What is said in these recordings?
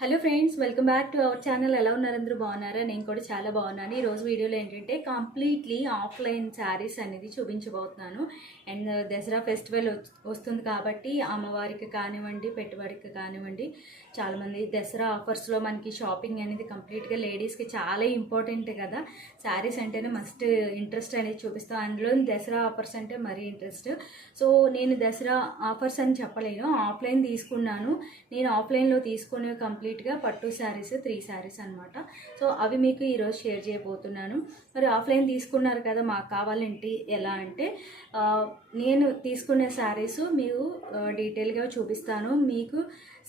Hello friends, welcome back to our channel. ఎలా ఉన్నారు? అందరూ బాగున్నారా? నేను కూడా చాలా బాగున్నాను. ఈరోజు వీడియోలో ఏంటంటే కంప్లీట్లీ ఆఫ్లైన్ శారీస్ అనేది చూపించబోతున్నాను. అండ్ దసరా ఫెస్టివల్ వస్తుంది కాబట్టి అమ్మవారికి కానివ్వండి, పెట్టుబడికి కానివ్వండి, చాలామంది దసరా ఆఫర్స్లో మనకి షాపింగ్ అనేది కంప్లీట్గా లేడీస్కి చాలా ఇంపార్టెంట్ కదా. శారీస్ అంటేనే మస్ట్ ఇంట్రెస్ట్ అనేది చూపిస్తాం, అందులో దసరా ఆఫర్స్ అంటే మరీ ఇంట్రెస్ట్. సో నేను దసరా ఆఫర్స్ అని చెప్పలేను, ఆఫ్లైన్ తీసుకున్నాను. నేను ఆఫ్లైన్లో తీసుకునే కంప్లీట్గా పట్టు శారీస్ 3 శారీస్ అనమాట. సో అవి మీకు ఈరోజు షేర్ చేయబోతున్నాను. మరి ఆఫ్లైన్ తీసుకున్నారు కదా, మాకు కావాలంటే ఎలా అంటే నేను తీసుకునే శారీస్ మీకు డీటెయిల్గా చూపిస్తాను. మీకు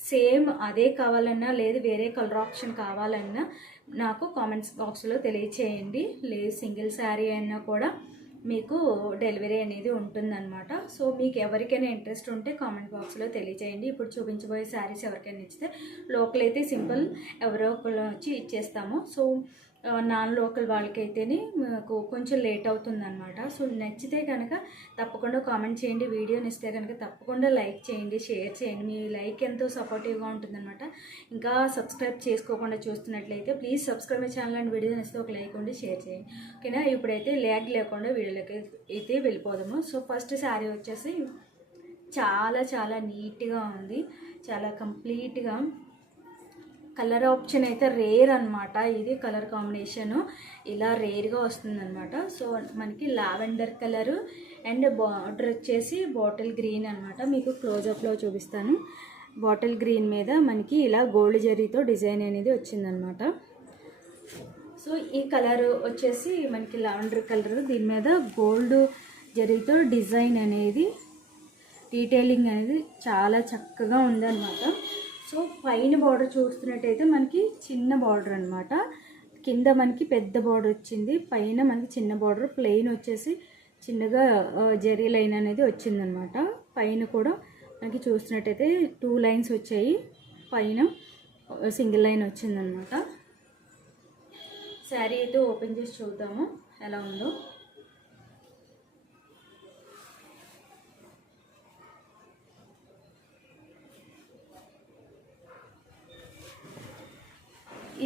సేమ్ అదే కావాలన్నా లేదు వేరే కలర్ ఆప్షన్ కావాలన్నా నాకు కామెంట్స్ బాక్స్లో తెలియచేయండి. లేదు సింగిల్ శారీ అయినా కూడా మీకు డెలివరీ అనేది ఉంటుందన్నమాట. సో మీకు ఎవరికైనా ఇంట్రెస్ట్ ఉంటే కామెంట్ బాక్స్లో తెలియజేయండి. ఇప్పుడు చూపించబోయే శారీస్ ఎవరికైనా ఇచ్చితే లోకల్ అయితే సింపుల్ ఎవరో ఒకళ్ళు వచ్చి ఇచ్చేస్తాము. సో నాన్ లోకల్ వాళ్ళకైతేనే మాకు కొంచెం లేట్ అవుతుందన్నమాట. సో నచ్చితే కనుక తప్పకుండా కామెంట్ చేయండి. వీడియోని ఇస్తే కనుక తప్పకుండా లైక్ చేయండి, షేర్ చేయండి. మీ లైక్ ఎంతో సపోర్టివ్గా ఉంటుందన్నమాట. ఇంకా సబ్స్క్రైబ్ చేసుకోకుండా చూస్తున్నట్లయితే please subscribe my channel and వీడియోని ఇస్తే ఒక లైక్ ఉండి షేర్ చేయండి, ఓకేనా? ఇప్పుడైతే ల్యాగ్ లేకుండా వీడియోలోకి అయితే వెళ్ళిపోదాము. సో ఫస్ట్ శారీ వచ్చేసి చాలా చాలా నీట్గా ఉంది, చాలా కంప్లీట్గా. కలర్ ఆప్షన్ అయితే రేర్ అనమాట. ఇది కలర్ కాంబినేషను ఇలా రేర్గా వస్తుందన్నమాట. సో మనకి లావెండర్ కలరు అండ్ బార్డర్ వచ్చేసి బాటిల్ గ్రీన్ అనమాట. మీకు క్లోజప్లో చూపిస్తాను. బాటిల్ గ్రీన్ మీద మనకి ఇలా గోల్డ్ జరీతో డిజైన్ అనేది వచ్చిందనమాట. సో ఈ కలర్ వచ్చేసి మనకి లావెండర్ కలర్, దీని మీద గోల్డ్ జరీతో డిజైన్ అనేది డీటెయిలింగ్ అనేది చాలా చక్కగా ఉందన్నమాట. సో పైన బార్డర్ చూస్తున్నట్టయితే మనకి చిన్న బార్డర్ అనమాట. కింద మనకి పెద్ద బార్డర్ వచ్చింది, పైన మనకి చిన్న బార్డర్. ప్లెయిన్ వచ్చేసి చిన్నగా జరీ లైన్ అనేది వచ్చిందనమాట. పైన కూడా మనకి చూస్తున్నట్టయితే 2 లైన్స్ వచ్చాయి, పైన సింగిల్ లైన్ వచ్చిందనమాట. శారీ అయితే ఓపెన్ చేసి చూద్దాము ఎలా ఉందో.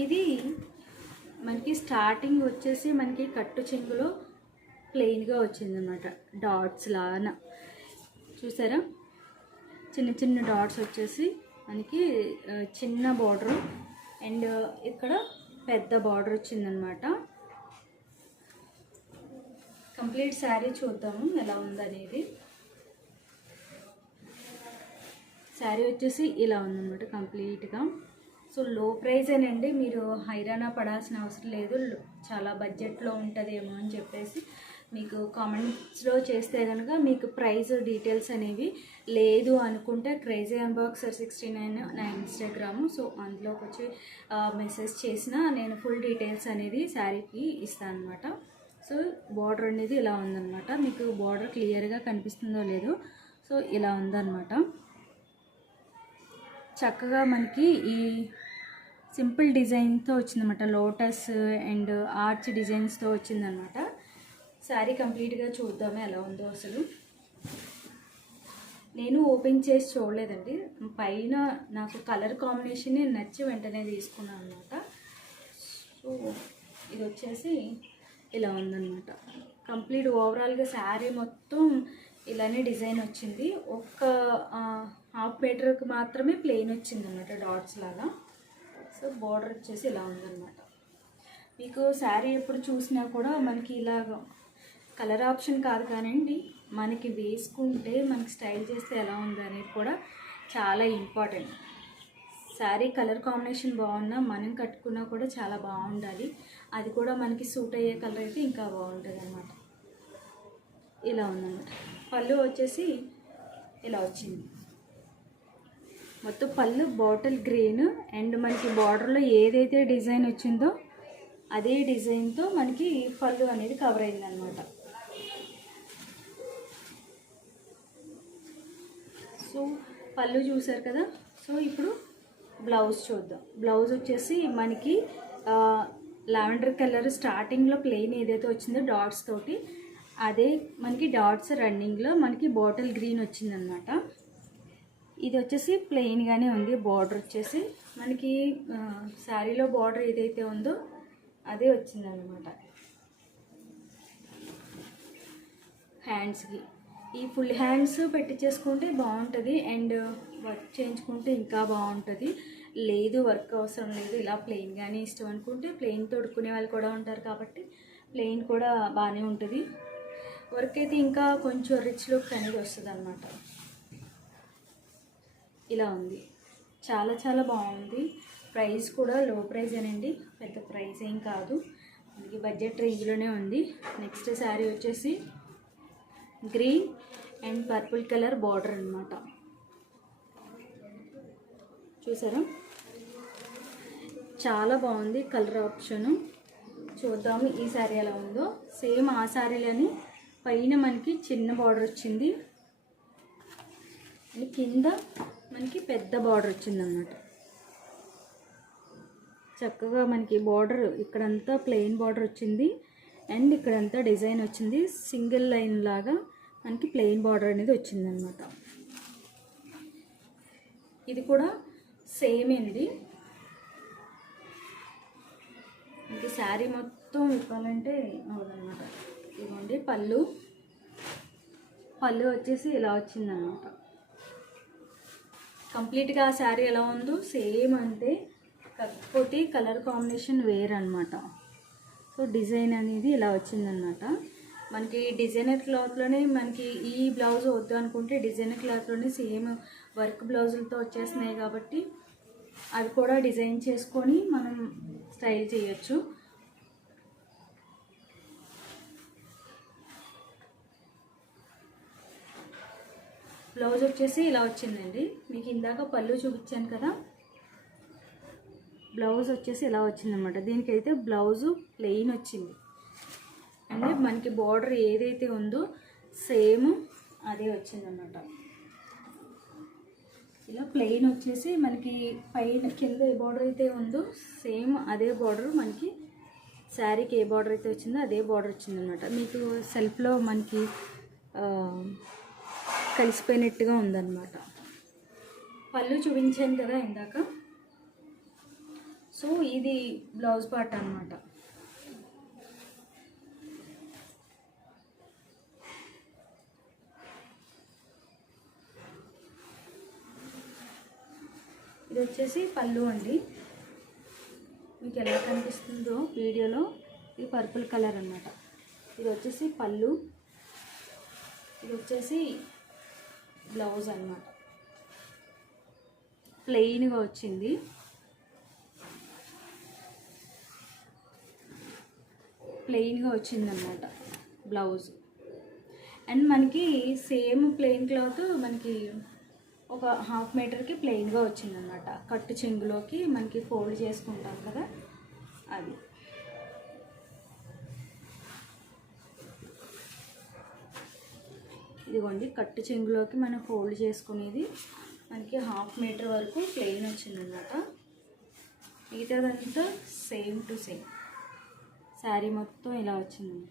ఇది మనకి స్టార్టింగ్ వచ్చేసి మనకి కట్టు చెంగులో ప్లెయిన్గా వచ్చిందనమాట, డాట్స్ లాగా చూసారా. చిన్న చిన్న డాట్స్ వచ్చేసి మనకి చిన్న బార్డర్ అండ్ ఇక్కడ పెద్ద బార్డర్ వచ్చిందనమాట. కంప్లీట్ శారీ చూద్దాము ఎలా ఉందనేది. శారీ వచ్చేసి ఇలా ఉందన్నమాట కంప్లీట్గా. సో లో ప్రైజేనండి, మీరు హైరాణ పడాల్సిన అవసరం లేదు. చాలా బడ్జెట్లో ఉంటుందేమో అని చెప్పేసి మీకు కామెంట్స్లో చేస్తే కనుక మీకు ప్రైస్ డీటెయిల్స్ అనేవి లేదు అనుకుంటే క్రేజీ అన్బాక్సర్ 69 నా ఇన్స్టాగ్రాము. సో అందులోకి వచ్చి మెసేజ్ చేసిన నేను ఫుల్ డీటెయిల్స్ అనేది శారీకి ఇస్తాను అనమాట. సో బార్డర్ అనేది ఇలా ఉందన్నమాట. మీకు బార్డర్ క్లియర్గా కనిపిస్తుందో లేదో. సో ఇలా ఉందన్నమాట. చక్కగా మనకి ఈ సింపుల్ డిజైన్తో వచ్చిందన్నమాట, లోటస్ అండ్ ఆర్చ్ డిజైన్స్తో వచ్చిందనమాట. శారీ కంప్లీట్గా చూద్దాము ఎలా ఉందో. అసలు నేను ఓపెన్ చేసి చూడలేదండి, పైన నాకు కలర్ కాంబినేషన్ నచ్చి వెంటనే తీసుకున్నాను అనమాట. సో ఇది వచ్చేసి ఇలా ఉందన్నమాట. కంప్లీట్ ఓవరాల్గా శారీ మొత్తం ఇలానే డిజైన్ వచ్చింది. ఒక్క హాఫ్ మీటర్కి మాత్రమే ప్లెయిన్ వచ్చిందన్నమాట, డాట్స్ లాగా. సో బార్డర్ వచ్చేసి ఇలా ఉందన్నమాట. మీకు శారీ ఎప్పుడు చూసినా కూడా మనకి ఇలాగ కలర్ ఆప్షన్ కాదు కానివ్వండి, మనకి వేసుకుంటే మనకి స్టైల్ చేస్తే ఎలా ఉంది అనేది కూడా చాలా ఇంపార్టెంట్. శారీ కలర్ కాంబినేషన్ బాగున్నా మనం కట్టుకున్నా కూడా చాలా బాగుండాలి. అది కూడా మనకి సూట్ అయ్యే కలర్ అయితే ఇంకా బాగుంటుంది అన్నమాట. ఇలా ఉందన్నమాట. పళ్ళు వచ్చేసి ఇలా వచ్చింది. మొత్తం పళ్ళు బాటిల్ గ్రీన్ అండ్ మనకి బార్డర్లో ఏదైతే డిజైన్ వచ్చిందో అదే డిజైన్తో మనకి పళ్ళు అనేది కవర్ అయిందనమాట. సో పళ్ళు చూసారు కదా. సో ఇప్పుడు బ్లౌజ్ చూద్దాం. బ్లౌజ్ వచ్చేసి మనకి లావెండర్ కలర్ స్టార్టింగ్లో ప్లెయిన్ ఏదైతే వచ్చిందో డాట్స్ తోటి, అదే మనకి డాట్స్ రన్నింగ్లో మనకి బాటిల్ గ్రీన్ వచ్చిందనమాట. ఇది వచ్చేసి ప్లెయిన్గానే ఉంది, బార్డర్ వచ్చేసి మనకి శారీలో బార్డర్ ఏదైతే ఉందో అదే వచ్చిందన్నమాట. హ్యాండ్స్కి ఈ ఫుల్ హ్యాండ్స్ పెట్టించేసుకుంటే బాగుంటుంది, అండ్ వర్క్ చేయించుకుంటే ఇంకా బాగుంటుంది. లేదు వర్క్ అవసరం లేదు, ఇలా ప్లెయిన్గానే ఇష్టం అనుకుంటే ప్లెయిన్ తొడుక్కునే వాళ్ళు కూడా ఉంటారు కాబట్టి ప్లెయిన్ కూడా బాగానే ఉంటుంది. వర్క్ అయితే ఇంకా కొంచెం రిచ్ లుక్ అనేది వస్తుంది అన్నమాట. ఇలా ఉంది, చాలా చాలా బాగుంది. ప్రైస్ కూడా లో ప్రైజేనండి, పెద్ద ప్రైస్ ఏం కాదు, మనకి బడ్జెట్ రేంజ్లోనే ఉంది. నెక్స్ట్ శారీ వచ్చేసి green and purple colour border అన్నమాట. చూసారా, చాలా బాగుంది కలర్ ఆప్షను. చూద్దాము ఈ శారీ ఎలా ఉందో. సేమ్ ఆ శారీలని పైన మనకి చిన్న బార్డర్ వచ్చింది, కింద మనకి పెద్ద బార్డర్ వచ్చింది అన్నమాట. చక్కగా మనకి బార్డర్ ఇక్కడంతా ప్లెయిన్ బార్డర్ వచ్చింది, అండ్ ఇక్కడంతా డిజైన్ వచ్చింది. సింగిల్ లైన్ లాగా మనకి ప్లెయిన్ బార్డర్ అనేది వచ్చిందనమాట. ఇది కూడా సేమ్ అండి. ఇది శారీ మొత్తం ఇవ్వాలంటే అవుదన్నమాట. ఇదిగోండి పళ్ళు వచ్చేసి ఇలా వచ్చిందనమాట. కంప్లీట్గా ఆ శారీ ఎలా ఉందో సేమ్ అంతే, కాకపోతే కలర్ కాంబినేషన్ వేర్ అనమాట. సో డిజైన్ అనేది ఇలా వచ్చిందనమాట. మనకి డిజైనర్ క్లాత్లోనే మనకి ఈ బ్లౌజ్ వద్దు అనుకుంటే డిజైనర్ క్లాత్లోనే సేమ్ వర్క్ బ్లౌజులతో వచ్చేస్తున్నాయి కాబట్టి అవి కూడా డిజైన్ చేసుకొని మనం స్టైల్ చేయొచ్చు. బ్లౌజ్ వచ్చేసి ఇలా వచ్చిందండి. మీకు ఇందాక పళ్ళు చూపించాను కదా, బ్లౌజ్ వచ్చేసి ఇలా వచ్చిందనమాట. దీనికైతే బ్లౌజు ప్లెయిన్ వచ్చింది, అంటే మనకి బార్డర్ ఏదైతే ఉందో సేమ్ అదే వచ్చిందన్నమాట. ఇలా ప్లెయిన్ వచ్చేసి మనకి పైన కింద ఏ బార్డర్ అయితే ఉందో సేమ్ అదే బార్డర్ మనకి శారీకి ఏ బార్డర్ అయితే వచ్చిందో అదే బార్డర్ వచ్చిందనమాట. మీకు సెల్ఫ్లో మనకి కలిసిపోయినట్టుగా ఉందన్నమాట. పళ్ళు చూపించాను కదా ఇందాక, సో ఇది బ్లౌజ్ పార్ట్ అన్నమాట. ఇది వచ్చేసి పళ్ళు అండి. మీకు ఎలా కనిపిస్తుందో వీడియోలో ఇది పర్పుల్ కలర్ అన్నమాట. ఇది వచ్చేసి పళ్ళు, ఇది వచ్చేసి బ్లౌజ్ అన్నమాట. ప్లెయిన్గా వచ్చింది. ప్లెయిన్గా వచ్చిందన్నమాట బ్లౌజ్. అండ్ మనకి సేమ్ ప్లెయిన్ క్లాత్ మనకి ఒక 1/2 మీటర్కి ప్లెయిన్గా వచ్చిందనమాట. కట్టు చెంగులోకి మనకి ఫోల్డ్ చేసుకుంటాం కదా అది. ఇదిగోండి కట్టు చెంగులోకి మనం ఫోల్డ్ చేసుకునేది మనకి 1/2 మీటర్ వరకు ప్లెయిన్ వచ్చిందనమాట. మిగతాదంతా సేమ్ టు సేమ్ శారీ మొత్తం ఇలా వచ్చింది.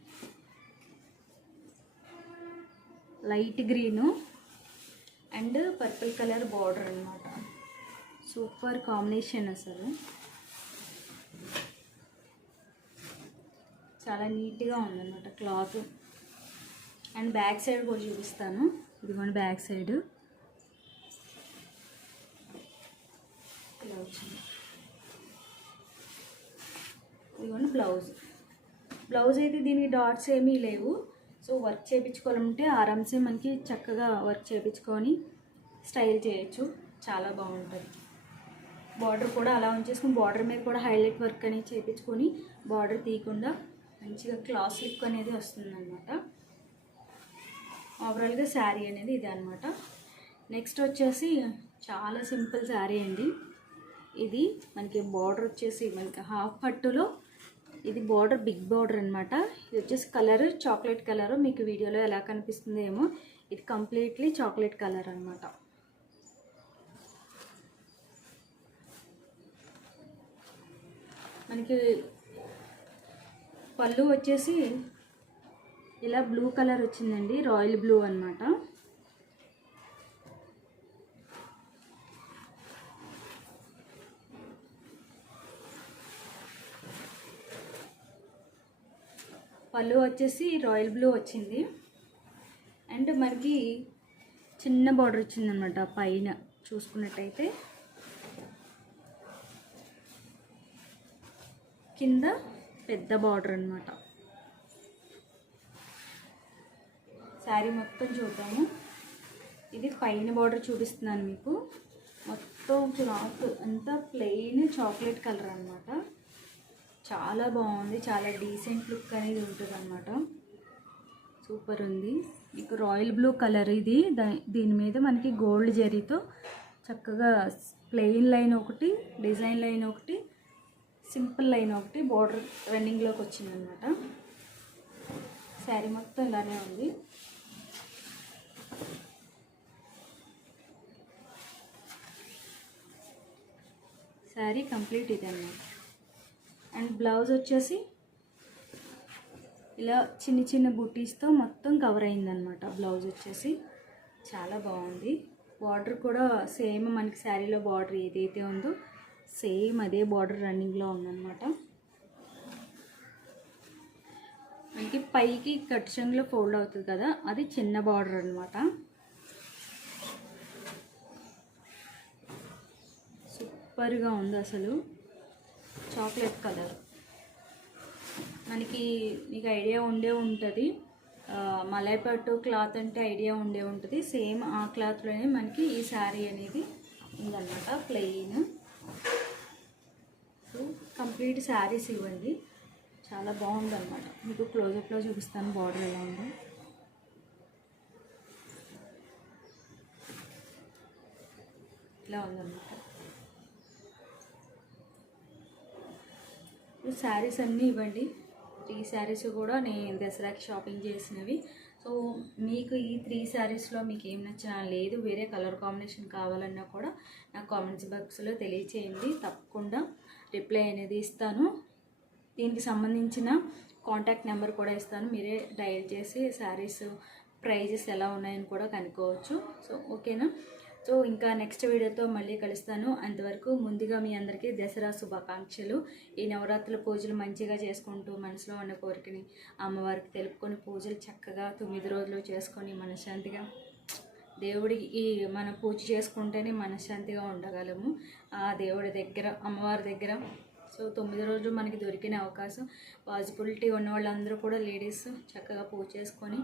Light green and purple colour border అన్నమాట. సూపర్ కాంబినేషన్, అసలు చాలా నీట్గా ఉందన్నమాట క్లాత్. అండ్ బ్యాక్ సైడ్ కూడా చూపిస్తాను. ఇదిగోండి బ్యాక్ సైడ్ ఇలా వచ్చింది. ఇదిగోండి బ్లౌజ్ అయితే దీనికి డాట్స్ ఏమీ లేవు. సో వర్క్ చేయించుకోవాలంటే ఆరామ్సే మనకి చక్కగా వర్క్ చేయించుకొని స్టైల్ చేయొచ్చు, చాలా బాగుంటుంది. బార్డర్ కూడా అలా ఉంచేసుకుని బార్డర్ మీద కూడా హైలైట్ వర్క్ అనేది చేయించుకొని బార్డర్ తీయకుండా మంచిగా క్లాస్ లుక్ అనేది వస్తుందన్నమాట. ఓవరాల్గా శారీ అనేది ఇదే అనమాట. నెక్స్ట్ వచ్చేసి చాలా సింపుల్ శారీ అండి. ఇది మనకి బార్డర్ వచ్చేసి మనకి హాఫ్ పట్టులో ఇది బార్డర్ బిగ్ బార్డర్ అనమాట. ఇది వచ్చేసి కలర్ చాక్లెట్ కలర్. మీకు వీడియోలో ఎలా కనిపిస్తుందో ఏమో, ఇది కంప్లీట్లీ చాక్లెట్ కలర్ అనమాట. మనకి పళ్ళు వచ్చేసి ఇలా బ్లూ కలర్ వచ్చిందండి, రాయల్ బ్లూ అనమాట. పళ్ళు వచ్చేసి రాయల్ బ్లూ వచ్చింది. అండ్ మనకి చిన్న బార్డర్ వచ్చిందనమాట పైన చూసుకున్నట్టయితే. కింద పెద్ద బార్డర్ అనమాట. శారీ మొత్తం చూద్దాము. ఇది పైన బార్డర్ చూపిస్తున్నాను మీకు. మొత్తం క్లాత్ అంతా ప్లెయిన్ చాక్లెట్ కలర్ అనమాట. చాలా బాగుంది, చాలా డీసెంట్ లుక్ అనేది ఉంటుంది అనమాట. సూపర్ ఉంది. మీకు రాయల్ బ్లూ కలర్ ఇది. దీని మీద మనకి గోల్డ్ జరీతో చక్కగా ప్లెయిన్ లైన్ ఒకటి, డిజైన్ లైన్ ఒకటి, సింపుల్ లైన్ ఒకటి బార్డర్ రన్నింగ్లోకి వచ్చిందనమాట. శారీ మొత్తం ఇలానే ఉంది. శారీ కంప్లీట్ ఇది అన్నమాట. అండ్ బ్లౌజ్ వచ్చేసి ఇలా చిన్న చిన్న బుటీస్తో మొత్తం కవర్ అయిందనమాట. బ్లౌజ్ వచ్చేసి చాలా బాగుంది. బార్డర్ కూడా సేమ్ మనకి శారీలో బార్డర్ ఏదైతే ఉందో సేమ్ అదే బార్డర్ రన్నింగ్లో ఉందన్నమాట. మనకి పైకి కట్ చెంగులో ఫోల్డ్ అవుతుంది కదా, అది చిన్న బార్డర్ అనమాట. సూపర్గా ఉంది అసలు. చాక్లెట్ కలర్ మనకి మీకు ఐడియా ఉండే ఉంటుంది. మలై పట్టు క్లాత్ అంటే ఐడియా ఉండే ఉంటుంది. సేమ్ ఆ క్లాత్లోనే మనకి ఈ శారీ అనేది ఉందన్నమాట, ప్లెయిన్. సో కంప్లీట్ శారీస్ ఇవ్వండి. చాలా బాగుందన్నమాట. మీకు క్లోజప్లో చూపిస్తాను బార్డర్ ఎలా ఉందో. ఇలా ఉందన్నమాట. శారీస్ అన్నీ ఇవ్వండి. 3 శారీస్ కూడా నేను దసరాకి షాపింగ్ చేసినవి. సో మీకు ఈ 3 శారీస్లో మీకు ఏం నచ్చినా, లేదు వేరే కలర్ కాంబినేషన్ కావాలన్నా కూడా నాకు కామెంట్స్ బాక్స్లో తెలియచేయండి. తప్పకుండా రిప్లై అనేది ఇస్తాను. దీనికి సంబంధించిన కాంటాక్ట్ నెంబర్ కూడా ఇస్తాను. మీరే డయల్ చేసి శారీస్ ప్రైజెస్ ఎలా ఉన్నాయని కూడా కనుక్కోవచ్చు. సో ఓకేనా. సో ఇంకా నెక్స్ట్ వీడియోతో మళ్ళీ కలుస్తాను. అంతవరకు ముందుగా మీ అందరికీ దసరా శుభాకాంక్షలు. ఈ నవరాత్రుల పూజలు మంచిగా చేసుకుంటూ మనసులో ఉన్న కోరికని అమ్మవారికి తెలుపుకొని పూజలు చక్కగా 9 రోజులు చేసుకొని మనశ్శాంతిగా దేవుడికి మనం పూజ చేసుకుంటేనే మనశ్శాంతిగా ఉండగలము ఆ దేవుడి దగ్గర, అమ్మవారి దగ్గర. సో 9 రోజులు మనకి దొరికిన అవకాశం, పాజిబిలిటీ ఉన్న వాళ్ళందరూ కూడా లేడీస్ చక్కగా పూజ చేసుకొని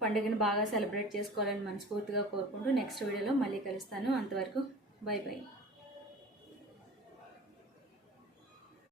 పండుగను బాగా సెలబ్రేట్ చేసుకోవాలని మనస్ఫూర్తిగా కోరుకుంటూ నెక్స్ట్ వీడియోలో మళ్ళీ కలుస్తాను. అంతవరకు బై బై.